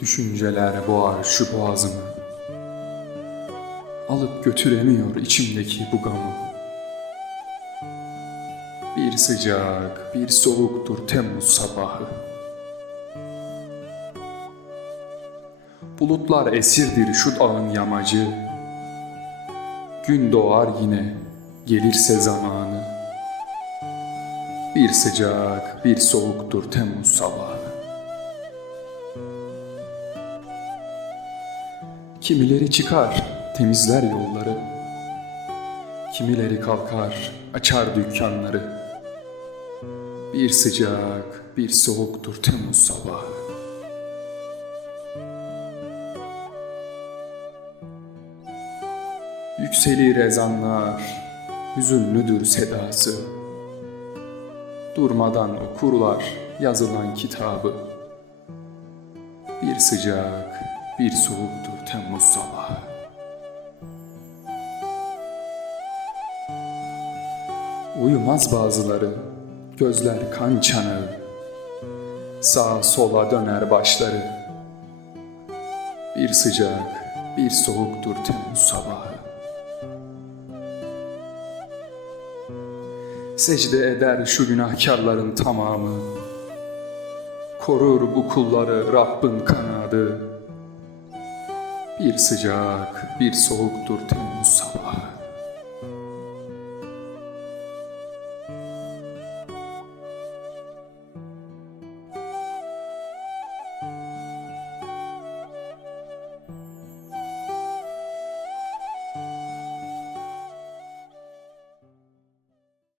Düşünceler boğar şu boğazımı. Alıp götüremiyor içimdeki bu gamı. Bir sıcak, bir soğuktur Temmuz sabahı. Bulutlar esirdir şu dağın yamacı. Gün doğar yine, gelirse zamanı. Bir sıcak, bir soğuktur Temmuz sabahı. Kimileri çıkar, temizler yolları. Kimileri kalkar, açar dükkanları. Bir sıcak, bir soğuktur Temmuz sabahı. Yükselir ezanlar, hüzünlüdür sedası. Durmadan okurlar yazılan kitabı. Bir sıcak, bir soğuktur Temmuz sabahı. Uyumaz bazıları, gözler kan çanağı. Sağa sola döner başları. Bir sıcak, bir soğuktur Temmuz sabahı. Secde eder şu günahkarların tamamı. Korur bu kulları Rabbin kanadı. Bir sıcak, bir soğuktur Temmuz sabahı.